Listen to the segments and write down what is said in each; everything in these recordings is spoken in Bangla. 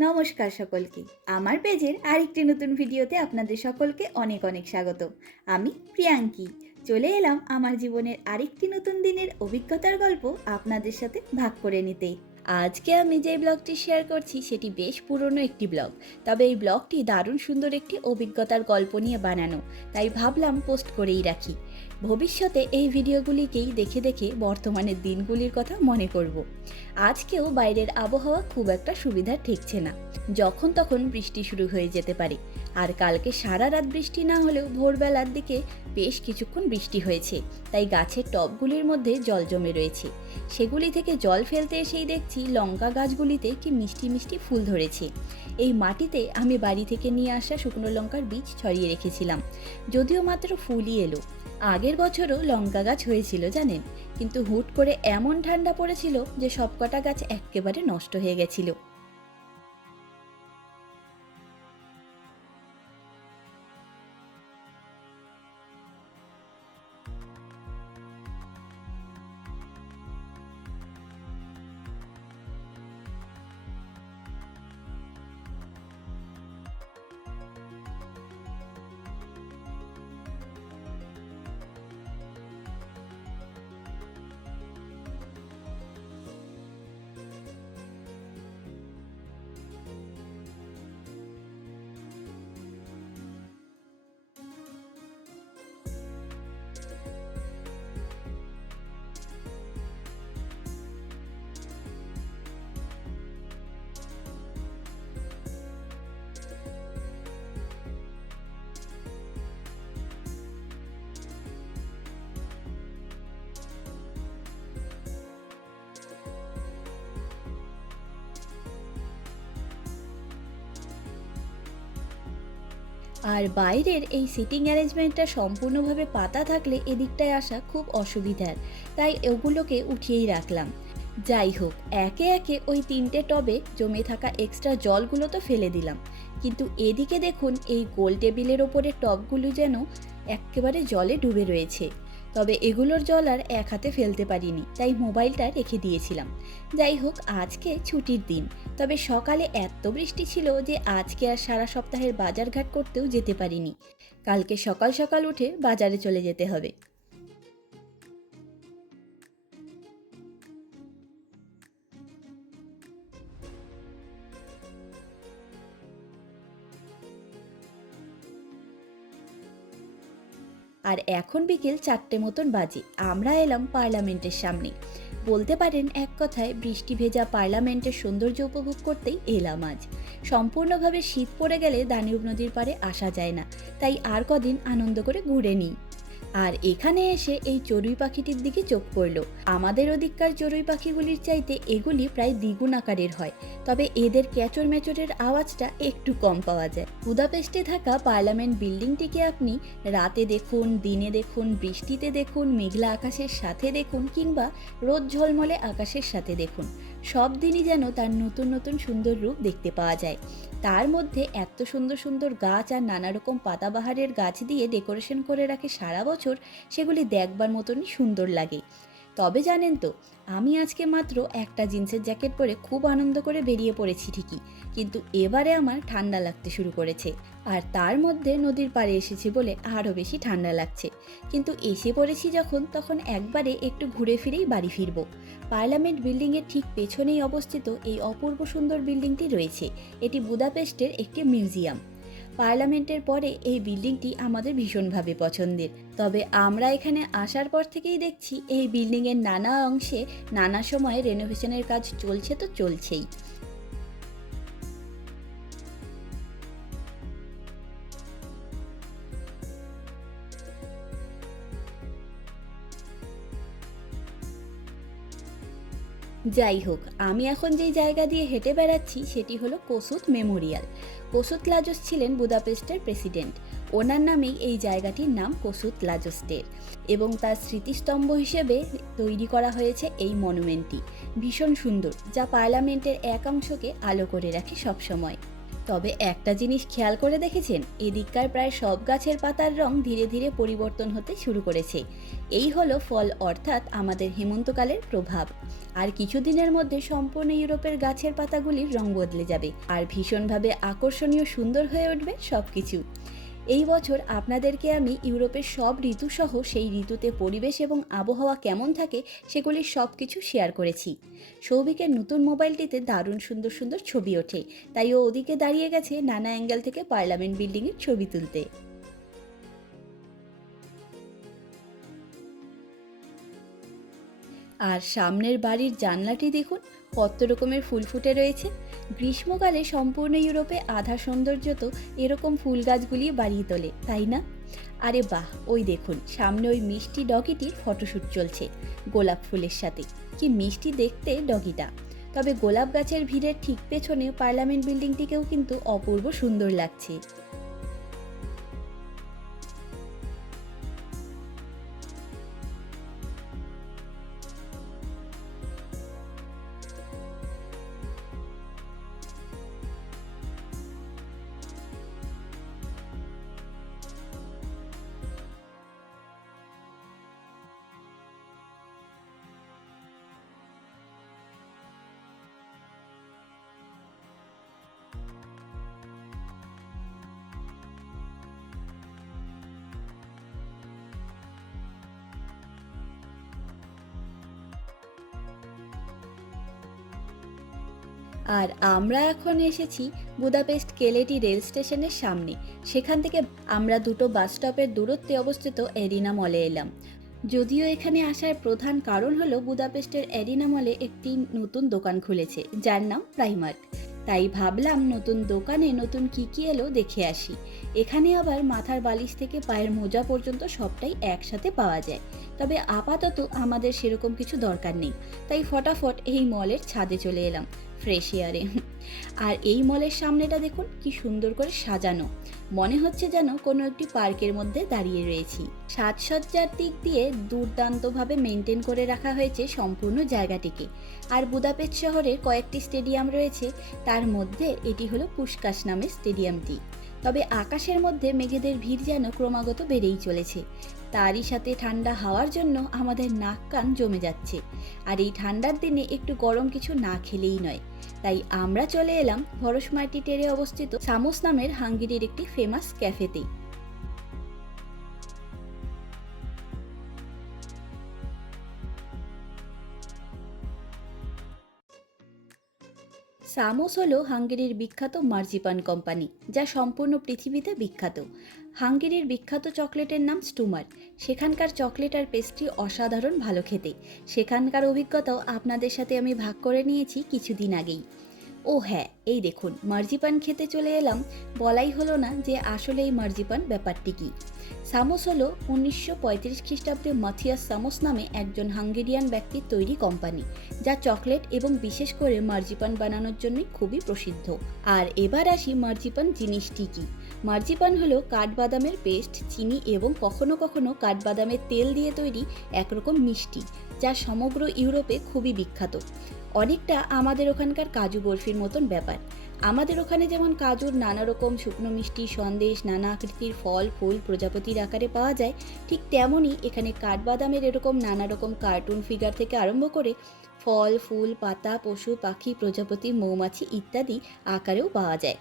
নমস্কার সকলকে। আমার পেজের আরেকটি নতুন ভিডিওতে আপনাদের সকলকে অনেক অনেক স্বাগত। আমি প্রিয়াঙ্কি। চলে এলাম আমার জীবনের আরেকটি নতুন দিনের অভিজ্ঞতার গল্প আপনাদের সাথে ভাগ করে নিতে। আজকে আমি যে ব্লগটি শেয়ার করছি, সেটি বেশ পুরনো একটি ব্লগ। তবে এই ব্লগটি দারুণ সুন্দর একটি অভিজ্ঞতার গল্প নিয়ে বানানো। তাই ভাবলাম পোস্ট করেই রাখি। ভবিষ্যতে এই ভিডিওগুলিকেই দেখে দেখে বর্তমানের দিনগুলির কথা মনে করব। আজকেও বাইরের আবহাওয়া খুব একটা সুবিধা ঠেকছে না। যখন তখন বৃষ্টি শুরু হয়ে যেতে পারে। আর কালকে সারা রাত বৃষ্টি না হলেও ভোরবেলার দিকে বেশ কিছুক্ষণ বৃষ্টি হয়েছে, তাই গাছের টবগুলির মধ্যে জল জমে রয়েছে। সেগুলি থেকে জল ফেলতে এসেই দেখছি লঙ্কা গাছগুলিতে কি মিষ্টি মিষ্টি ফুল ধরেছে। এই মাটিতে আমি বাড়ি থেকে নিয়ে আসা শুকনো লঙ্কার বীজ ছড়িয়ে রেখেছিলাম, যদিও মাত্র ফুলই এলো। আগের বছরও লঙ্কা গাছ হয়েছিল, জানেন? কিন্তু হুট করে এমন ঠান্ডা পড়েছিল যে সবকটা গাছ একেবারে নষ্ট হয়ে গেছিল। আর বাইরের এই সিটিং অ্যারেঞ্জমেন্টটা সম্পূর্ণভাবে পাতা থাকলে এদিকটায় আসা খুব অসুবিধার। তাই ওগুলোকে উঠিয়েই রাখলাম। যাই হোক, একে একে ওই তিনটে টবে জমে থাকা এক্সট্রা জলগুলো তো ফেলে দিলাম। কিন্তু এদিকে দেখুন, এই গোল টেবিলের ওপরে টবগুলো যেন একেবারে জলে ডুবে রয়েছে। তবে এগুলোর জল আর এক হাতে ফেলতে পারিনি, তাই মোবাইলটা রেখে দিয়েছিলাম। যাই হোক, আজকে ছুটির দিন। তবে সকালে এত বৃষ্টি ছিল যে আজকে আর সারা সপ্তাহের বাজার ঘাট করতেও যেতে পারিনি। কালকে সকাল সকাল উঠে বাজারে চলে যেতে হবে। আর এখন বিকেল চারটে মতন বাজে। আমরা এলাম পার্লামেন্টের সামনে। বলতে পারেন এক কথায়, বৃষ্টি ভেজা পার্লামেন্টের সৌন্দর্য উপভোগ করতেই এলাম আজ। সম্পূর্ণভাবে শীত পড়ে গেলে দানিউব নদীর পারে আসা যায় না। তাই আর কদিন আনন্দ করে ঘুরে নিই। আর এখানে এসে এই চড়ুই পাখিটির দিকে চোখ পড়ল। আমাদের ওদিককার চড়ুই পাখিগুলির চাইতে এগুলি প্রায় দ্বিগুণ আকারের হয়। তবে এদের ক্যাচর মেচরের আওয়াজটা একটু কম পাওয়া যায়। বুদাপেস্টে থাকা পার্লামেন্ট বিল্ডিংটিকে আপনি রাতে দেখুন, দিনে দেখুন, বৃষ্টিতে দেখুন, মেঘলা আকাশের সাথে দেখুন কিংবা রোদ ঝলমলে আকাশের সাথে দেখুন। সব দিনই যেন তার নতুন নতুন সুন্দর রূপ দেখতে পাওয়া যায়। তার মধ্যে এত সুন্দর সুন্দর গাছ আর নানা রকম পাতাবাহারের গাছ দিয়ে ডেকোরেশন করে রাখে সারা বছর, সেগুলি দেখবার মতনই সুন্দর লাগে। তবে জানেন তো, আমি আজকে মাত্র একটা জিন্সের জ্যাকেট পরে খুব আনন্দ করে বেরিয়ে পড়েছি ঠিকই, কিন্তু এবারে আমার ঠান্ডা লাগতে শুরু করেছে। আর তার মধ্যে নদীর পাড়ে এসেছি বলে আরও বেশি ঠান্ডা লাগছে। কিন্তু এসে পড়েছি যখন, তখন একবারে একটু ঘুরে ফিরেই বাড়ি ফিরবো। পার্লামেন্ট বিল্ডিংয়ের ঠিক পেছনেই অবস্থিত এই অপূর্ব সুন্দর বিল্ডিংটি রয়েছে। এটি বুদাপেস্টের একটি মিউজিয়াম। পার্লামেন্টের পরে এই বিল্ডিংটি আমাদের ভীষণভাবে পছন্দের। তবে আমরা এখানে আসার পর থেকেই দেখছি এই বিল্ডিংয়ের নানা অংশে নানা সময়ে রেনোভেশনের কাজ চলছে তো চলছেই। যাই হোক আমি এখন যেই জায়গা দিয়ে হেঁটে বেড়াচ্ছি সেটি হলো কোসুত মেমোরিয়াল। কোসুত লাজস ছিলেন বুদাপেস্টের প্রেসিডেন্ট। ওনার নামেই এই জায়গাটির নাম কোসুত লাজস্টের এবং তার স্মৃতিস্তম্ভ হিসেবে তৈরি করা হয়েছে এই মনুমেন্টটি। ভীষণ সুন্দর, যা পার্লামেন্টের একাংশকে আলো করে রাখে সবসময়। তবে একটা জিনিস খেয়াল করে দেখেছেন, এদিককার প্রায় সব গাছের পাতার রং ধীরে ধীরে পরিবর্তন হতে শুরু করেছে। এই হলো ফল অর্থাৎ আমাদের হেমন্তকালের প্রভাব। আর কিছুদিনের মধ্যে সম্পূর্ণ ইউরোপের গাছের পাতাগুলির রং বদলে যাবে, আর ভীষণভাবে আকর্ষণীয় সুন্দর হয়ে উঠবে সব কিছু এই বছর আপনাদেরকে আমি ইউরোপের সব ঋতুসহ সেই ঋতুতে পরিবেশ এবং আবহাওয়া কেমন থাকে সেগুলির সব কিছু শেয়ার করেছি। সৌভিকের নতুন মোবাইলটিতে দারুণ সুন্দর সুন্দর ছবি ওঠে, তাই ও ওদিকে দাঁড়িয়ে গেছে নানা অ্যাঙ্গেল থেকে পার্লামেন্ট বিল্ডিংয়ের ছবি তুলতে। আর সামনের বাড়ির জানলাটি দেখুন কত রকমের ফুল ফুটে রয়েছে। গ্রীষ্মকালে সম্পূর্ণ ইউরোপে আধা সৌন্দর্য তো এরকম ফুল গাছগুলি বাড়িয়ে তোলে, তাই না? আরে বাহ, ওই দেখুন, সামনে ওই মিষ্টি ডগিটির ফটোশ্যুট চলছে, গোলাপ ফুলের সাথে। কি মিষ্টি দেখতে ডগিটা। তবে গোলাপ গাছের ভিড়ের ঠিক পেছনে পার্লামেন্ট বিল্ডিংটিকেও কিন্তু অপূর্ব সুন্দর লাগছে। আর আমরা এখন এসেছি বুদাপেস্ট কেলেটি রেল স্টেশনের সামনে। সেখান থেকে আমরা দুটো বাস স্টপের দূরত্বে অবস্থিত এরিনা মলে এলাম। যদিও এখানে আসার প্রধান কারণ হলো বুদাপেস্টের এরিনা মলে একটি নতুন দোকান খুলেছে, যার নাম প্রাইমার্ক। তাই ভাবলাম নতুন দোকানে নতুন কি কি এলো দেখে আসি। এখানে আবার মাথার বালিশ থেকে পায়ের মোজা পর্যন্ত সবটাই একসাথে পাওয়া যায়। তবে আপাতত আমাদের সেরকম কিছু দরকার নেই। তাই ফটাফট এই মলের ছাদে চলে এলাম। ফ্রেশ এয়ারে। আর এই মলের সামনেটা দেখুন, কি সুন্দর করে সাজানো। মনে হচ্ছে যেন কোনো একটি পার্কের মধ্যে দাঁড়িয়ে রয়েছি। সাজসজ্জার দিক দিয়ে দুর্দান্তভাবে মেনটেন করে রাখা হয়েছে সম্পূর্ণ জায়গাটিকে। আর বুদাপেস্ট শহরে কয়েকটি স্টেডিয়াম রয়েছে, তার মধ্যে এটি হলো পুষ্কাস নামের স্টেডিয়ামটি। তবে আকাশের মধ্যে মেঘেদের ভিড় যেন ক্রমাগত বেড়েই চলেছে। তারই সাথে ঠান্ডা হাওয়ার জন্য আমাদের নাক কান জমে যাচ্ছে। আর এই ঠান্ডার দিনে একটু গরম কিছু না খেলেই নয়। তাই আমরা চলে এলাম ভরসমাটি টেরে অবস্থিত সামোস নামের হাঙ্গেরির একটি ফেমাস ক্যাফেতে সামোস হলো হাঙ্গেরির বিখ্যাত মার্জিপান কোম্পানি, যা সম্পূর্ণ পৃথিবীতে বিখ্যাত। হাঙ্গেরির বিখ্যাত চকলেটের নাম স্টুমার। সেখানকার চকলেট আর পেস্ট্রি অসাধারণ ভালো খেতে। সেখানকার অভিজ্ঞতাও আপনাদের সাথে আমি ভাগ করে নিয়েছি কিছুদিন আগেই। ও হ্যাঁ এই দেখুন, মার্জিপান খেতে চলে এলাম। বলাই হলো না যে আসলে এই মার্জিপান ব্যাপারটি কী। সামোস হলো উনিশশো পঁয়ত্রিশ খ্রিস্টাব্দে মাথিয়াস সামোস নামে একজন হাঙ্গেরিয়ান ব্যক্তির তৈরি কোম্পানি, যা চকলেট এবং বিশেষ করে মার্জিপান বানানোর জন্যই খুবই প্রসিদ্ধ। আর এবার আসি মার্জিপান জিনিসটি কী। মার্জিপান হলো কাঠবাদামের পেস্ট, চিনি এবং কখনো কখনো কাঠবাদামের তেল দিয়ে তৈরি একরকম মিষ্টি, যা সমগ্র ইউরোপে খুবই বিখ্যাত। অনেকটা আমাদের ওখানকার কাজু বরফির মতন ব্যাপার। আমাদের ওখানে যেমন কাজুর নানা রকম শুকনো মিষ্টি, সন্দেশ, নানা আকৃতির ফল, ফুল প্রজাপতির আকারে পাওয়া যায়, ঠিক তেমনই এখানে কাঠবাদামের এরকম নানা রকম কার্টুন ফিগার থেকে আরম্ভ করে ফল, ফুল, পাতা, পশু, পাখি, প্রজাপতি, মৌমাছি ইত্যাদি আকারেও পাওয়া যায়।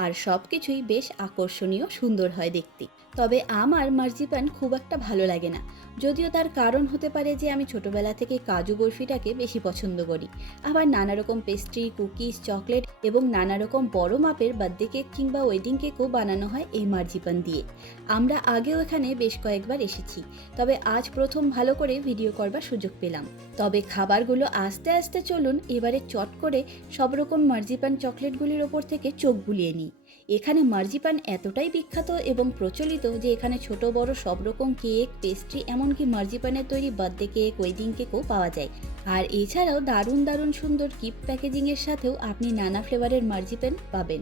আর সব কিছুই বেশ আকর্ষণীয় সুন্দর হয় দেখতে। তবে আমার মার্জিপান খুব একটা ভালো লাগে না। যদিও তার কারণ হতে পারে যে আমি ছোটবেলা থেকে কাজু বরফিটাকে বেশি পছন্দ করি। আবার নানা রকম পেস্ট্রি কুকিজ চকলেট এবং নানা রকম বড় মাপের বার্থডে কেক কিংবা ওয়েডিং কেকও বানানো হয় এই মার্জিপান দিয়ে। আমরা আগেও এখানে বেশ কয়েকবার এসেছি, তবে আজ প্রথম ভালো করে ভিডিও করবার সুযোগ পেলাম। তবে খাবারগুলো আস্তে আস্তে চলুন, এবারে চট করে সব রকম মার্জিপান চকলেটগুলির ওপর থেকে চোখ বুলিয়ে নিই। এখানে মার্জিপান এতটাই বিখ্যাত এবং প্রচলিত যে এখানে ছোট, বড় সব রকম কেক পেস্ট্রি এমনকি মার্জিপানের তৈরি বার্থডে কেক ওয়েডিং কেকও পাওয়া যায়। আর এছাড়াও দারুণ দারুণ সুন্দর গিফট প্যাকেজিংয়ের সাথেও আপনি নানা ফ্লেভারের মার্জিপান পাবেন,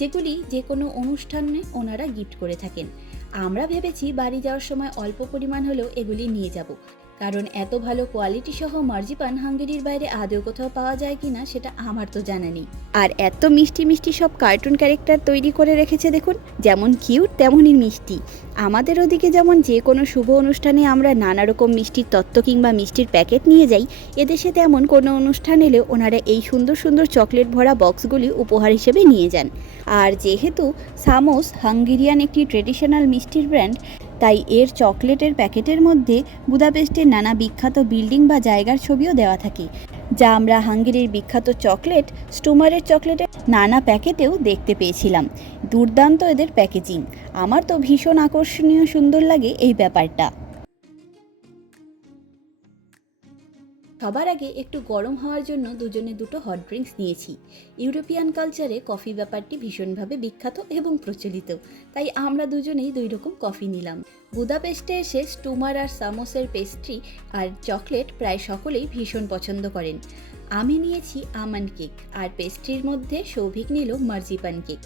যেগুলি যে কোনো অনুষ্ঠানে ওনারা গিফট করে থাকেন। আমরা ভেবেছি বাড়ি যাওয়ার সময় অল্প পরিমাণ হলেও এগুলি নিয়ে যাব। কারণ এত ভালো কোয়ালিটি সহ মার্জিপান হাঙ্গেরির বাইরে আদৌ কোথাও পাওয়া যায় কিনা সেটা আমার তো জানা নেই। আর এত মিষ্টি মিষ্টি সব কার্টুন ক্যারেক্টার তৈরি করে রেখেছে দেখুন, যেমন কিউট তেমনই মিষ্টি। আমাদের ওদিকে যেমন যে কোনো শুভ অনুষ্ঠানে আমরা নানা রকম মিষ্টির তত্ত্ব কিংবা মিষ্টির প্যাকেট নিয়ে যাই, এদেশে তেমন কোনো অনুষ্ঠান এলে ওনারা এই সুন্দর সুন্দর চকলেট ভরা বক্সগুলি উপহার হিসেবে নিয়ে যান। আর যেহেতু সামোস হাঙ্গেরিয়ান একটি ট্রেডিশনাল মিষ্টির ব্র্যান্ড তাই এর চকলেটের প্যাকেটের মধ্যে বুদাপেস্টের নানা বিখ্যাত বিল্ডিং বা জায়গার ছবিও দেওয়া থাকে, যা আমরা হাঙ্গেরির বিখ্যাত চকলেট, স্টুমারের চকলেটের নানা প্যাকেটেও দেখতে পেয়েছিলাম। দুর্দান্ত এদের প্যাকেজিং। আমার তো ভীষণ আকর্ষণীয় সুন্দর লাগে এই ব্যাপারটা। সবার আগে একটু গরম হওয়ার জন্য দুজনে দুটো হট ড্রিঙ্কস নিয়েছি। ইউরোপিয়ান কালচারে কফি ব্যাপারটি ভীষণভাবে বিখ্যাত এবং প্রচলিত। তাই আমরা দুজনেই দুই রকম কফি নিলাম। বুদাপেস্টে এসে স্টুমার আর সামোসের পেস্ট্রি আর চকলেট প্রায় সকলেই ভীষণ পছন্দ করেন। আমি নিয়েছি আমান কেক আর পেস্ট্রির মধ্যে সৌভিক নিল মার্জিপান কেক।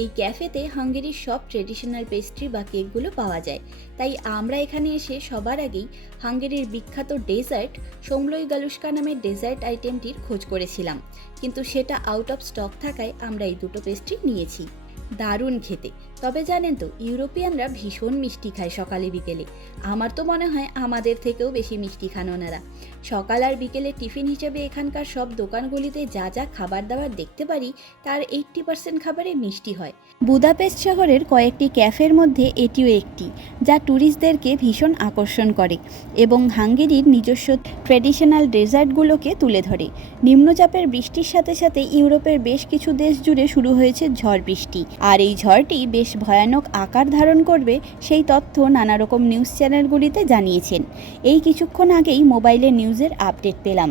এই ক্যাফেতে হাঙ্গেরির সব ট্রেডিশনাল পেস্ট্রি বা কেকগুলো পাওয়া যায়। তাই আমরা এখানে এসে সবার আগেই হাঙ্গেরির বিখ্যাত ডেজার্ট সোমলই গালুস্কা নামের ডেজার্ট আইটেমটির খোঁজ করেছিলাম। কিন্তু সেটা আউট অফ স্টক থাকায় আমরা এই দুটো পেস্ট্রি নিয়েছি। দারুণ খেতে। তবে জানেন তো, ইউরোপিয়ানরা ভীষণ মিষ্টি খায় সকালে বিকেলে। আমার তো মনে হয় আমাদের থেকেও বেশি মিষ্টি খান ওনারা। সকাল আর বিকেলে টিফিন হিসেবে এখানকার সব দোকানগুলিতে যা যা খাবার দাবার দেখতে পারি, তার এইট্টি পার্সেন্ট খাবারে মিষ্টি হয়। বুদাপেস্ট শহরের কয়েকটি ক্যাফের মধ্যে এটিও একটি, যা ট্যুরিস্টদেরকে ভীষণ আকর্ষণ করে এবং হাঙ্গেরির নিজস্ব ট্র্যাডিশনাল ডেজার্টগুলোকে তুলে ধরে। নিম্নচাপের বৃষ্টির সাথে সাথে ইউরোপের বেশ কিছু দেশ জুড়ে শুরু হয়েছে ঝড় বৃষ্টি। আর এই ঝড়টি বেশ ভয়ানক আকার ধারণ করবে সেই তথ্য নানা রকম নিউজ চ্যানেলগুলিতে জানিয়েছেন। এই কিছুক্ষণ আগেই মোবাইলে নিউজের আপডেট পেলাম।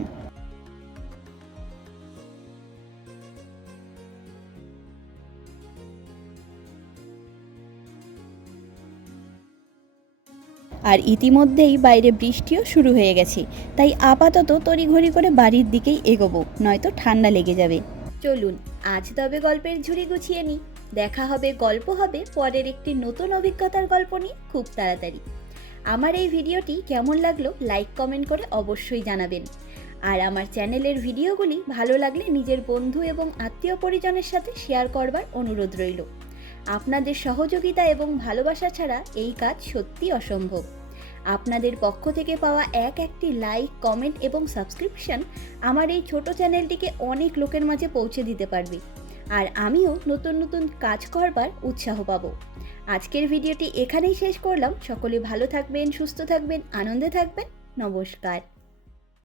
আর ইতিমধ্যেই বাইরে বৃষ্টিও শুরু হয়ে গেছে, তাই আপাতত তড়িঘড়ি করে বাড়ির দিকেই এগোবো, নয়তো ঠান্ডা লেগে যাবে। চলুন, আজ তবে গল্পের ঝুড়ি গুছিয়ে নিই। দেখা হবে, গল্প হবে, পরের একটি নতুন অভিজ্ঞতার গল্প নিয়ে খুব তাড়াতাড়ি। আমার এই ভিডিওটি কেমন লাগল, লাইক, কমেন্ট করে অবশ্যই জানাবেন। আর আমার চ্যানেলের ভিডিওগুলি ভালো লাগলে নিজের বন্ধু এবং আত্মীয় পরিজনের সাথে শেয়ার করবার অনুরোধ রইল। আপনাদের সহযোগিতা এবং ভালোবাসা ছাড়া এই কাজ সত্যি অসম্ভব। আপনাদের পক্ষ থেকে পাওয়া এক একটি লাইক, কমেন্ট এবং সাবস্ক্রিপশন আমার এই ছোট চ্যানেলটিকে অনেক লোকের মাঝে পৌঁছে দিতে পারবে। আর আমিও নতুন নতুন কাজ করবার উৎসাহ পাবো। আজকের ভিডিওটি এখানেই শেষ করলাম। সকলে ভালো থাকবেন, সুস্থ থাকবেন, আনন্দে থাকবেন। নমস্কার।